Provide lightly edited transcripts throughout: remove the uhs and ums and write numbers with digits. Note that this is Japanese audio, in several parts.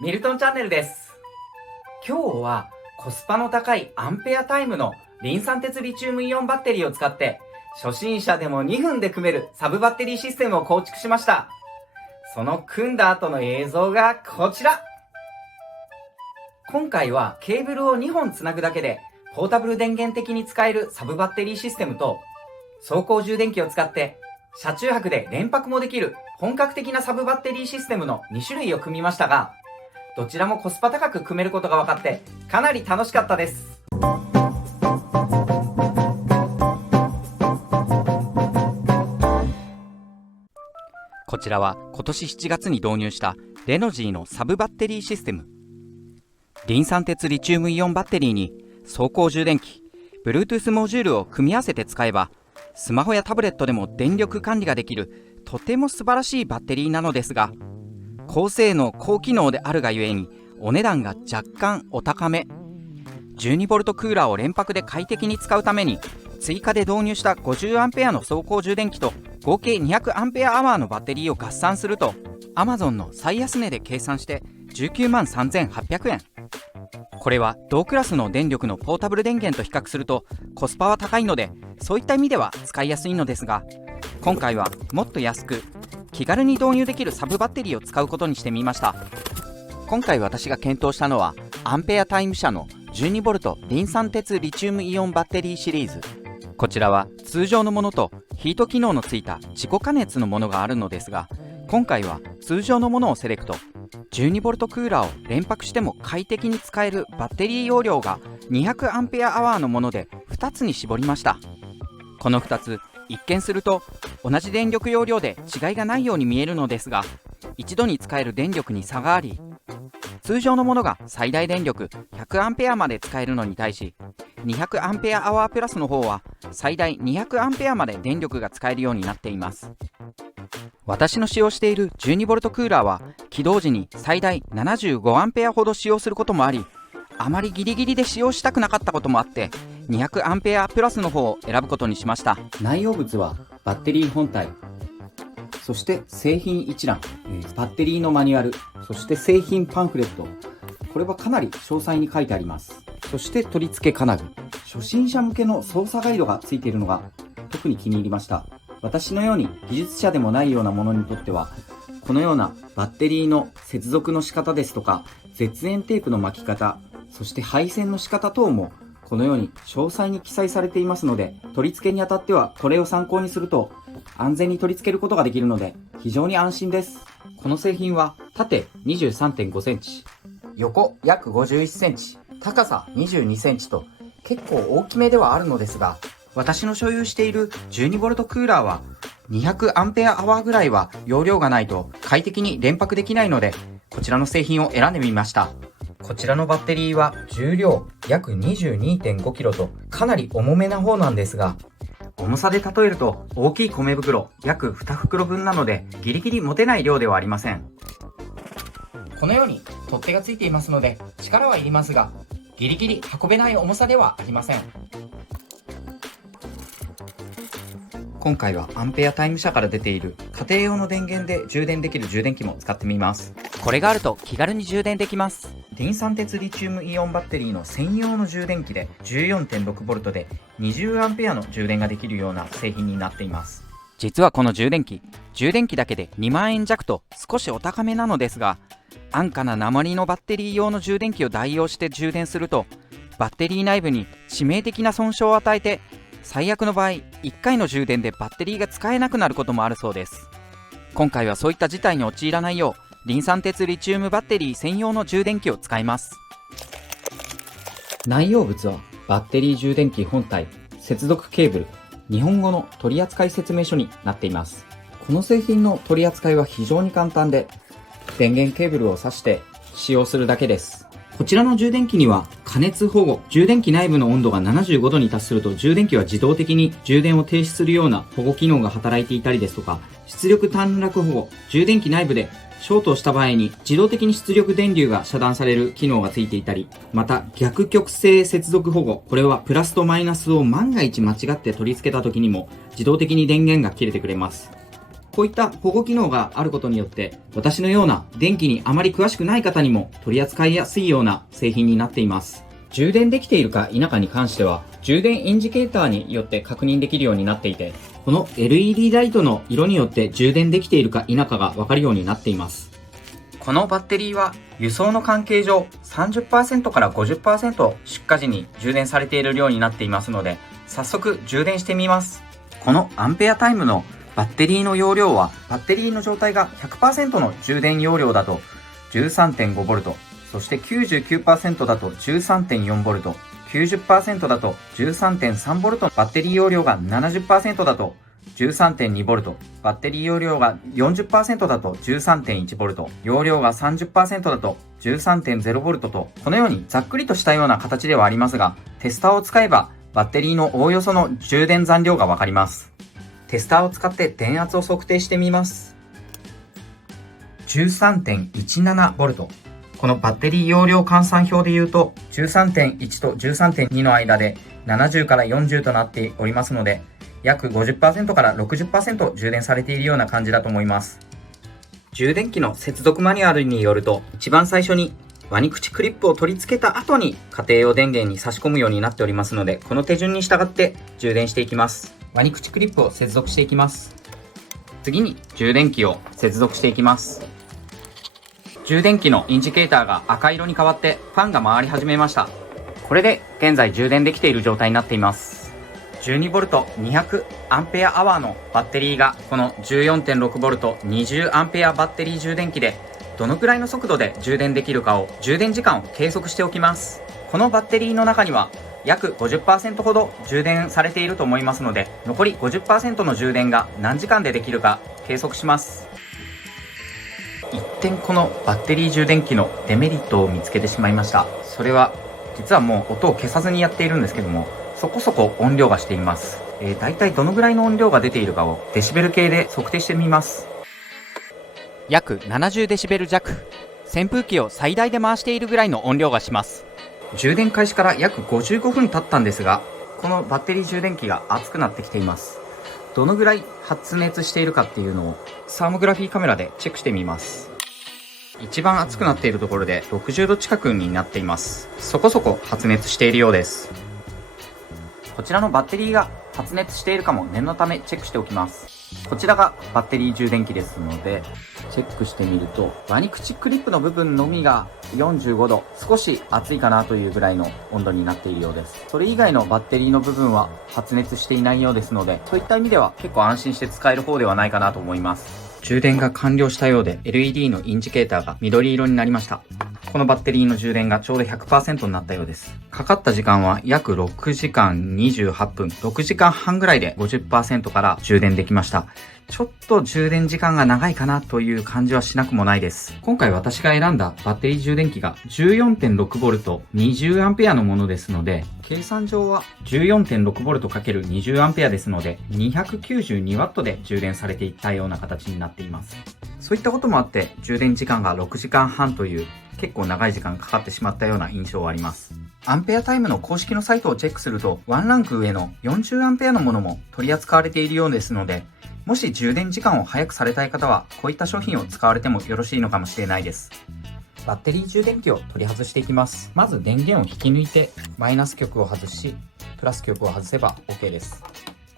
ミルトンチャンネルです。今日はコスパの高いアンペアタイムのリン酸鉄リチウムイオンバッテリーを使って初心者でも2分で組めるサブバッテリーシステムを構築しました。その組んだ後の映像がこちら。今回はケーブルを2本つなぐだけでポータブル電源的に使えるサブバッテリーシステムと走行充電器を使って車中泊で連泊もできる本格的なサブバッテリーシステムの2種類を組みましたが、どちらもコスパ高く組めることが分かってかなり楽しかったです。こちらは今年7月に導入したレノジーのサブバッテリーシステム。リン酸鉄リチウムイオンバッテリーに走行充電器、Bluetooth モジュールを組み合わせて使えば、スマホやタブレットでも電力管理ができるとても素晴らしいバッテリーなのですが、高性能高機能であるがゆえにお値段が若干お高め。 12V クーラーを連泊で快適に使うために追加で導入した 50A の走行充電器と合計 200Ah のバッテリーを合算すると Amazon の最安値で計算して19万3800円。これは同クラスの電力のポータブル電源と比較するとコスパは高いので、そういった意味では使いやすいのですが、今回はもっと安く気軽に導入できるサブバッテリーを使うことにしてみました。今回私が検討したのはアンペアタイム社の 12V リン酸鉄リチウムイオンバッテリーシリーズ。こちらは通常のものとヒート機能のついた自己加熱のものがあるのですが、今回は通常のものをセレクト。 12V クーラーを連泊しても快適に使えるバッテリー容量が 200Ah のもので2つに絞りました。この2つ一見すると同じ電力容量で違いがないように見えるのですが、一度に使える電力に差があり、通常のものが最大電力 100A まで使えるのに対し、 200Ah プラスの方は最大 200A まで電力が使えるようになっています。私の使用している 12V クーラーは起動時に最大 75A ほど使用することもあり、あまりギリギリで使用したくなかったこともあって 200A プラスの方を選ぶことにしました。内容物はバッテリー本体、そして製品一覧、バッテリーのマニュアル、そして製品パンフレット。これはかなり詳細に書いてあります。そして取り付け金具。初心者向けの操作ガイドがついているのが特に気に入りました。私のように技術者でもないようなものにとっては、このようなバッテリーの接続の仕方ですとか、絶縁テープの巻き方、そして配線の仕方等もこのように詳細に記載されていますので、取り付けにあたってはこれを参考にすると安全に取り付けることができるので非常に安心です。この製品は縦 23.5 センチ、横約51センチ、高さ22センチと結構大きめではあるのですが、私の所有している 12V クーラーは 200Ah ぐらいは容量がないと快適に連泊できないので、こちらの製品を選んでみました。こちらのバッテリーは重量約 22.5kg とかなり重めな方なんですが、重さで例えると大きい米袋約2袋分なのでギリギリ持てない量ではありません。このように取っ手がついていますので力はいりますが、ギリギリ運べない重さではありません。今回はアンペアタイム社から出ている家庭用の電源で充電できる充電器も使ってみます。これがあると気軽に充電できます。リン酸鉄リチウムイオンバッテリーの専用の充電器で 14.6V で 20A の充電ができるような製品になっています。実はこの充電器だけで2万円弱と少しお高めなのですが、安価な鉛のバッテリー用の充電器を代用して充電すると、バッテリー内部に致命的な損傷を与えて、最悪の場合1回の充電でバッテリーが使えなくなることもあるそうです。今回はそういった事態に陥らないようリン酸鉄リチウムバッテリー専用の充電器を使います。内容物はバッテリー充電器本体、接続ケーブル、日本語の取扱説明書になっています。この製品の取り扱いは非常に簡単で、電源ケーブルを挿して使用するだけです。こちらの充電器には加熱保護、充電器内部の温度が75度に達すると充電器は自動的に充電を停止するような保護機能が働いていたりですとか、出力短絡保護、充電器内部でショートをした場合に自動的に出力電流が遮断される機能がついていたり、また逆極性接続保護、これはプラスとマイナスを万が一間違って取り付けた時にも自動的に電源が切れてくれます。こういった保護機能があることによって、私のような電気にあまり詳しくない方にも取り扱いやすいような製品になっています。充電できているか否かに関しては、充電インジケーターによって確認できるようになっていて、この LED ライトの色によって充電できているか否かがわかるようになっています。このバッテリーは輸送の関係上 30% から 50% 出荷時に充電されている量になっていますので、早速充電してみます。このアンペアタイムのバッテリーの容量は、バッテリーの状態が 100% の充電容量だと 13.5V、そして 99% だと 13.4V、90% だと 13.3V、バッテリー容量が 70% だと 13.2V、バッテリー容量が 40% だと 13.1V、容量が 30% だと 13.0V と、このようにざっくりとしたような形ではありますが、テスターを使えばバッテリーのおおよその充電残量がわかります。テスターを使って電圧を測定してみます。13.17V。このバッテリー容量換算表で言うと、13.1 と 13.2 の間で70から40となっておりますので、約 50% から 60% 充電されているような感じだと思います。充電器の接続マニュアルによると、一番最初にワニ口クリップを取り付けた後に家庭用電源に差し込むようになっておりますので、この手順に従って充電していきます。ワニ口クリップを接続していきます。次に充電器を接続していきます。充電器のインジケーターが赤色に変わってファンが回り始めました。これで現在充電できている状態になっています。12V200Ah のバッテリーがこの 14.6V20A バッテリー充電器でどのくらいの速度で充電できるかを、充電時間を計測しておきます。このバッテリーの中には約 50% ほど充電されていると思いますので、残り 50% の充電が何時間でできるか計測します。一点このバッテリー充電器のデメリットを見つけてしまいました。それは実はもう音を消さずにやっているんですけども、そこそこ音量がしています。だいたいどのぐらいの音量が出ているかをデシベル計で測定してみます。約70デシベル弱。扇風機を最大で回しているぐらいの音量がします。充電開始から約55分経ったんですが、このバッテリー充電器が熱くなってきています。どのぐらい発熱しているかっていうのをサーモグラフィーカメラでチェックしてみます。一番熱くなっているところで60度近くになっています。そこそこ発熱しているようです。こちらのバッテリーが発熱しているかも念のためチェックしておきます。こちらがバッテリー充電器ですので、チェックしてみると、ワニ口クリップの部分のみが45度、少し熱いかなというぐらいの温度になっているようです。それ以外のバッテリーの部分は発熱していないようですので、そういった意味では結構安心して使える方ではないかなと思います。充電が完了したようで LED のインジケーターが緑色になりました。このバッテリーの充電がちょうど 100% になったようです。かかった時間は約6時間28分、6時間半ぐらいで 50% から充電できました。ちょっと充電時間が長いかなという感じはしなくもないです。今回私が選んだバッテリー充電器が 14.6V20A のものですので、計算上は 14.6V×20A ですので 292W で充電されていったような形になっています。そういったこともあって充電時間が6時間半という結構長い時間かかってしまったような印象はあります。アンペアタイムの公式のサイトをチェックすると、ワンランク上の 40A のものも取り扱われているようですので、もし充電時間を早くされたい方は、こういった商品を使われてもよろしいのかもしれないです。バッテリー充電器を取り外していきます。まず電源を引き抜いて、マイナス極を外し、プラス極を外せば OK です。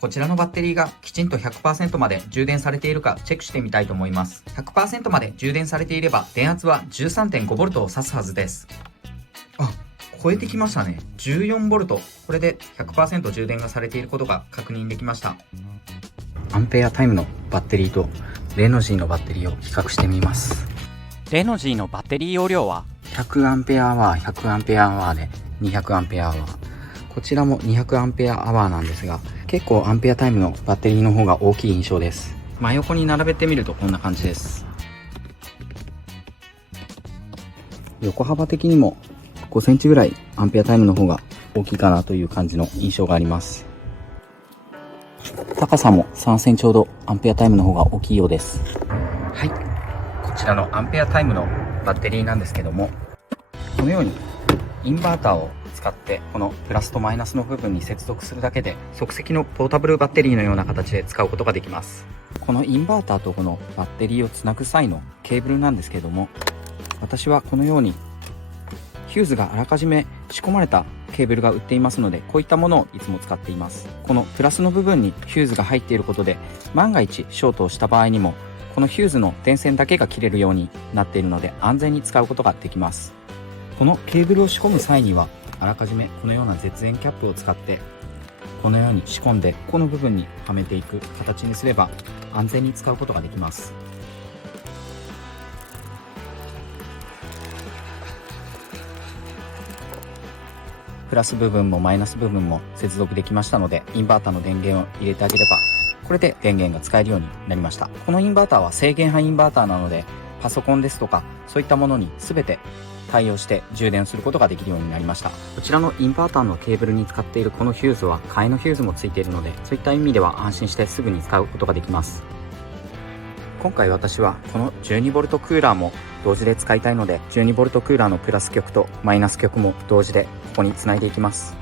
こちらのバッテリーがきちんと 100% まで充電されているかチェックしてみたいと思います。100% まで充電されていれば電圧は 13.5V を指すはずです。あ、超えてきましたね。14V。これで 100% 充電がされていることが確認できました。アンペアタイムのバッテリーとレノジーのバッテリーを比較してみます。レノジーのバッテリー容量は 100Ah、100Ah で 200Ah。こちらも 200Ah なんですが、結構アンペアタイムのバッテリーの方が大きい印象です。真横に並べてみるとこんな感じです。横幅的にも5センチぐらいアンペアタイムの方が大きいかなという感じの印象があります。高さも3センチほどアンペアタイムの方が大きいようです。はい。こちらのアンペアタイムのバッテリーなんですけども、このようにインバーターを使ってこのプラスとマイナスの部分に接続するだけで即席のポータブルバッテリーのような形で使うことができます。ここのインバーターとこのバッテリーをつなぐ際のケーブルなんですけれども、私はこのようにヒューズがあらかじめ仕込まれたケーブルが売っていますので、こういったものをいつも使っています。このプラスの部分にヒューズが入っていることで、万が一ショートをした場合にもこのヒューズの電線だけが切れるようになっているので、安全に使うことができます。このケーブルを仕込む際には、あらかじめこのような絶縁キャップを使ってこのように仕込んで、この部分にはめていく形にすれば安全に使うことができます。プラス部分もマイナス部分も接続できましたので、インバーターの電源を入れてあげれば、これで電源が使えるようになりました。このインバーターは制限範インバーターなので、パソコンですとかそういったものに全て対応して充電することができるようになりました。こちらのインバーターのケーブルに使っているこのヒューズは替えのヒューズもついているので、そういった意味では安心してすぐに使うことができます。今回私はこの 12V クーラーも同時で使いたいので、 12V クーラーのプラス極とマイナス極も同時でここにつないでいきます。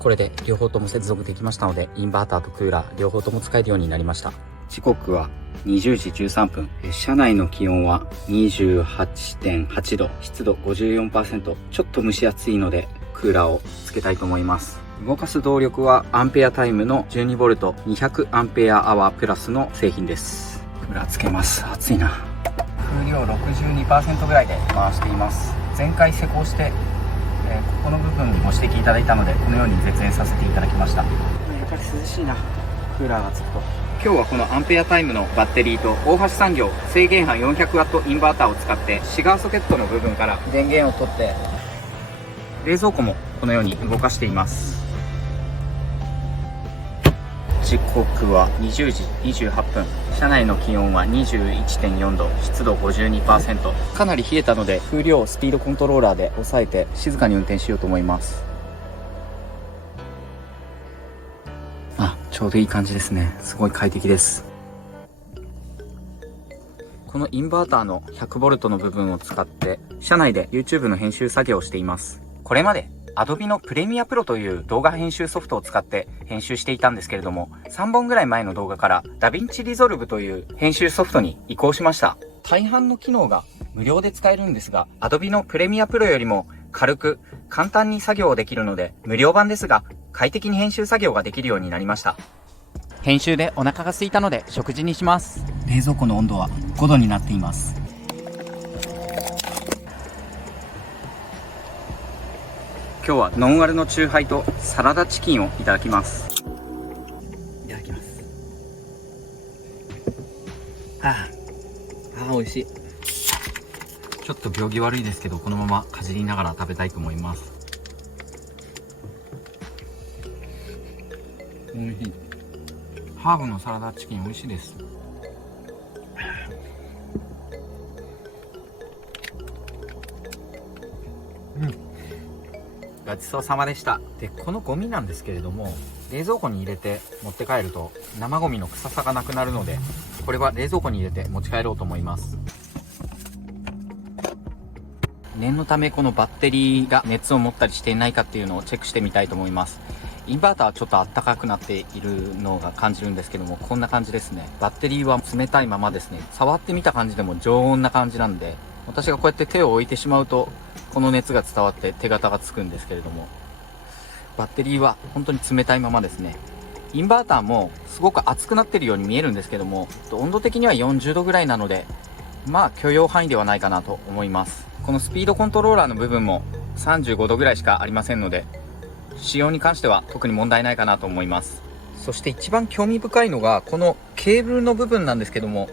これで両方とも接続できましたので、インバーターとクーラー両方とも使えるようになりました。時刻は20時13分。車内の気温は 28.8 度、湿度 54%。ちょっと蒸し暑いのでクーラーをつけたいと思います。動かす動力はアンペアタイムの 12V200 アンペアアワープラスの製品です。クーラーつけます。暑いな。風量 62% ぐらいで回しています。前回施工してここの部分にご指摘いただいたので、このように絶縁させていただきました。やっぱり涼しいな、クーラーがつくと。今日はこのアンペアタイムのバッテリーと大橋産業制限範 400W インバーターを使ってシガーソケットの部分から電源を取って、冷蔵庫もこのように動かしています。時刻は20時28分。車内の気温は 21.4 度、湿度 52%。かなり冷えたので、風量をスピードコントローラーで抑えて静かに運転しようと思います。ちょうどいい感じですね。すごい快適です。このインバーターの 100V の部分を使って車内で YouTube の編集作業をしています。これまで Adobe のプレミアプロという動画編集ソフトを使って編集していたんですけれども、3本ぐらい前の動画からダヴィンチリゾルブという編集ソフトに移行しました。大半の機能が無料で使えるんですが、Adobe のプレミアプロよりも軽く簡単に作業をできるので、無料版ですが快適に編集作業ができるようになりました。編集でお腹が空いたので食事にします。冷蔵庫の温度は5度になっています。今日はノンアルのチューハイとサラダチキンをいただきます。いただきます。美味しい。ちょっと行儀悪いですけど、このままかじりながら食べたいと思います。美味しい。ハーブのサラダチキン美味しいです。ごちそうさまでした。で、このゴミなんですけれども、冷蔵庫に入れて持って帰ると生ゴミの臭さがなくなるので、これは冷蔵庫に入れて持ち帰ろうと思います。念のためこのバッテリーが熱を持ったりしていないかっていうのをチェックしてみたいと思います。インバーターはちょっと暖かくなっているのが感じるんですけども、こんな感じですね。バッテリーは冷たいままですね。触ってみた感じでも常温な感じなんで、私がこうやって手を置いてしまうとこの熱が伝わって手形がつくんですけれども、バッテリーは本当に冷たいままですね。インバーターもすごく熱くなってるように見えるんですけども、温度的には40度ぐらいなので、まあ許容範囲ではないかなと思います。このスピードコントローラーの部分も35度ぐらいしかありませんので、使用に関しては特に問題ないかなと思います。そして一番興味深いのがこのケーブルの部分なんですけども、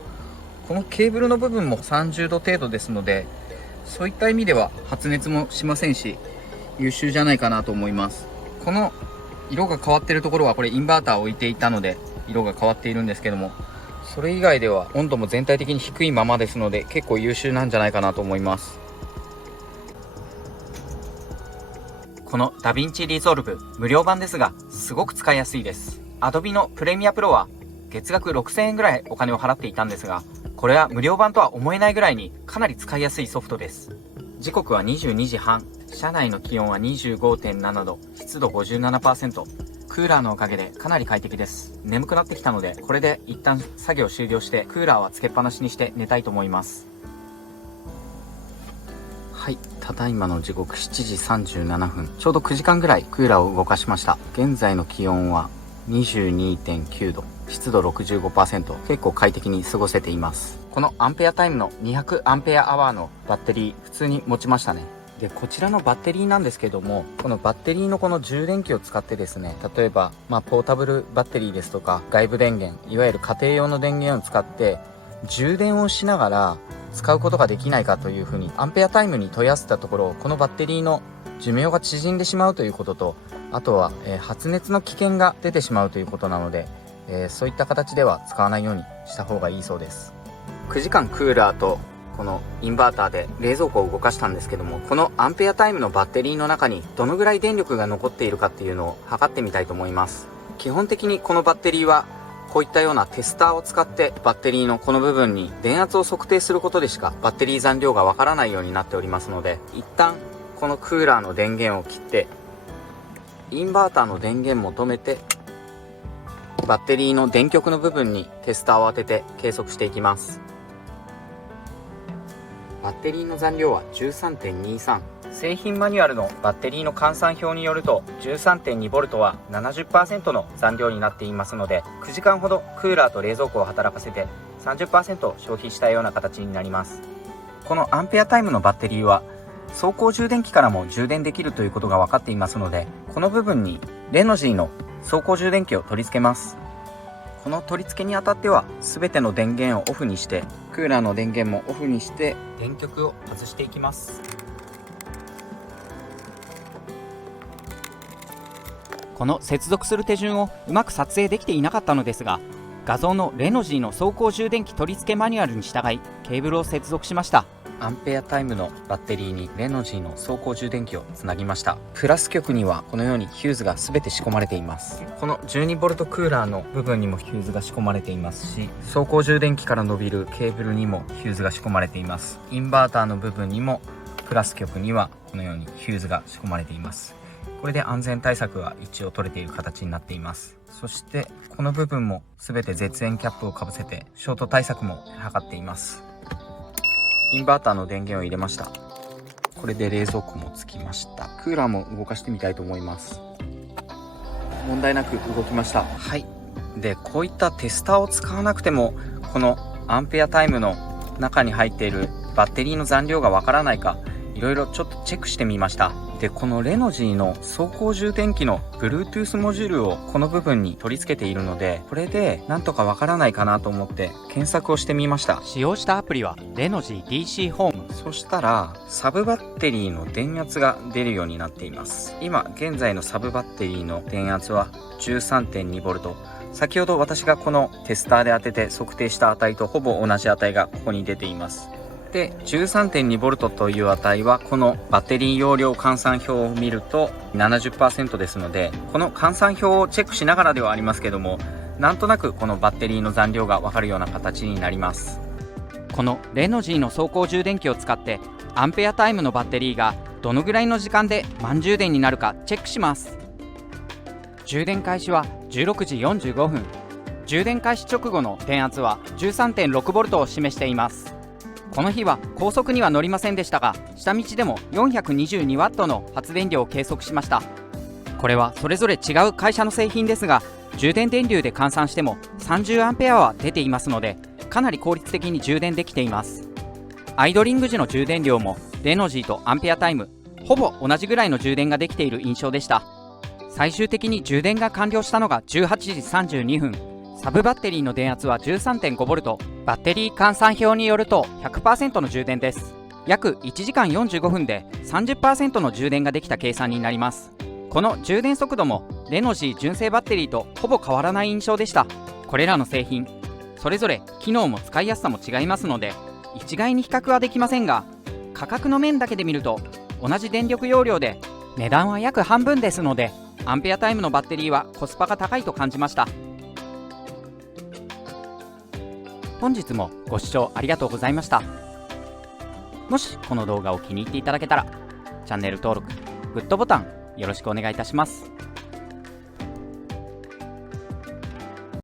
このケーブルの部分も30度程度ですので、そういった意味では発熱もしませんし、優秀じゃないかなと思います。この色が変わっているところはこれインバーターを置いていたので色が変わっているんですけども、それ以外では温度も全体的に低いままですので、結構優秀なんじゃないかなと思います。このダヴィンチリゾルブ無料版ですがすごく使いやすいです。Adobe のプレミアプロは月額6000円ぐらいお金を払っていたんですが、これは無料版とは思えないぐらいにかなり使いやすいソフトです。時刻は22時半。車内の気温は 25.7 度、湿度 57%。クーラーのおかげでかなり快適です。眠くなってきたので、これで一旦作業終了して、クーラーはつけっぱなしにして寝たいと思います。はい、ただいまの時刻7時37分。ちょうど9時間ぐらいクーラーを動かしました。現在の気温は 22.9 度、湿度 65%。結構快適に過ごせています。このアンペアタイムの200アンペアアワーのバッテリー、普通に持ちましたね。で、こちらのバッテリーなんですけども、このバッテリーのこの充電器を使ってですね、例えば、ポータブルバッテリーですとか、外部電源、いわゆる家庭用の電源を使って、充電をしながら使うことができないかというふうに、アンペアタイムに問い合わせたところ、このバッテリーの寿命が縮んでしまうということと、あとは、発熱の危険が出てしまうということなので、そういった形では使わないようにした方がいいそうです。9時間クーラーとこのインバーターで冷蔵庫を動かしたんですけども、このアンペアタイムのバッテリーの中にどのぐらい電力が残っているかっていうのを測ってみたいと思います。基本的にこのバッテリーはこういったようなテスターを使ってバッテリーのこの部分に電圧を測定することでしかバッテリー残量がわからないようになっておりますので、一旦このクーラーの電源を切ってインバーターの電源も止めて、バッテリーの電極の部分にテスターを当てて計測していきます。バッテリーの残量は 13.23。 製品マニュアルのバッテリーの換算表によると 13.2V は 70% の残量になっていますので、9時間ほどクーラーと冷蔵庫を働かせて 30% 消費したような形になります。このアンペアタイムのバッテリーは走行充電器からも充電できるということが分かっていますので、この部分にレノジーの走行充電器を取り付けます。この取り付けにあたっては全ての電源をオフにして、クーラーの電源もオフにして電極を外していきます。この接続する手順をうまく撮影できていなかったのですが、画像のレノジーの走行充電器取り付けマニュアルに従いケーブルを接続しました。アンペアタイムのバッテリーにレノジーの走行充電器をつなぎました。プラス極にはこのようにヒューズが全て仕込まれています。この 12V クーラーの部分にもヒューズが仕込まれていますし、走行充電器から伸びるケーブルにもヒューズが仕込まれています。インバーターの部分にもプラス極にはこのようにヒューズが仕込まれています。これで安全対策が一応取れている形になっています。そしてこの部分も全て絶縁キャップをかぶせてショート対策も図っています。インバーターの電源を入れました。これで冷蔵庫もつきました。クーラーも動かしてみたいと思います。問題なく動きました。はい。で、こういったテスターを使わなくても、このアンペアタイムの中に入っているバッテリーの残量がわからないか、いろいろちょっとチェックしてみました。で、このレノジーの走行充電器の Bluetooth モジュールをこの部分に取り付けているので、これでなんとかわからないかなと思って検索をしてみました。使用したアプリはレノジー DC ホーム。そしたらサブバッテリーの電圧が出るようになっています。今現在のサブバッテリーの電圧は 13.2V。先ほど私がこのテスターで当てて測定した値とほぼ同じ値がここに出ています。で、13.2V という値はこのバッテリー容量換算表を見ると 70% ですので、この換算表をチェックしながらではありますけども、なんとなくこのバッテリーの残量がわかるような形になります。このレノジーの走行充電器を使ってアンペアタイムのバッテリーがどのぐらいの時間で満充電になるかチェックします。充電開始は16時45分。充電開始直後の電圧は 13.6V を示しています。この日は高速には乗りませんでしたが、下道でも 422W の発電量を計測しました。これはそれぞれ違う会社の製品ですが、充電電流で換算しても 30A は出ていますので、かなり効率的に充電できています。アイドリング時の充電量もレノジーとアンペアタイムほぼ同じぐらいの充電ができている印象でした。最終的に充電が完了したのが18時32分。サブバッテリーの電圧は 13.5V。 バッテリー換算表によると 100% の充電です。約1時間45分で 30% の充電ができた計算になります。この充電速度もレノジー純正バッテリーとほぼ変わらない印象でした。これらの製品それぞれ機能も使いやすさも違いますので、一概に比較はできませんが、価格の面だけで見ると同じ電力容量で値段は約半分ですので、アンペアタイムのバッテリーはコスパが高いと感じました。本日もご視聴ありがとうございました。もしこの動画を気に入っていただけたらチャンネル登録、グッドボタンよろしくお願いいたします。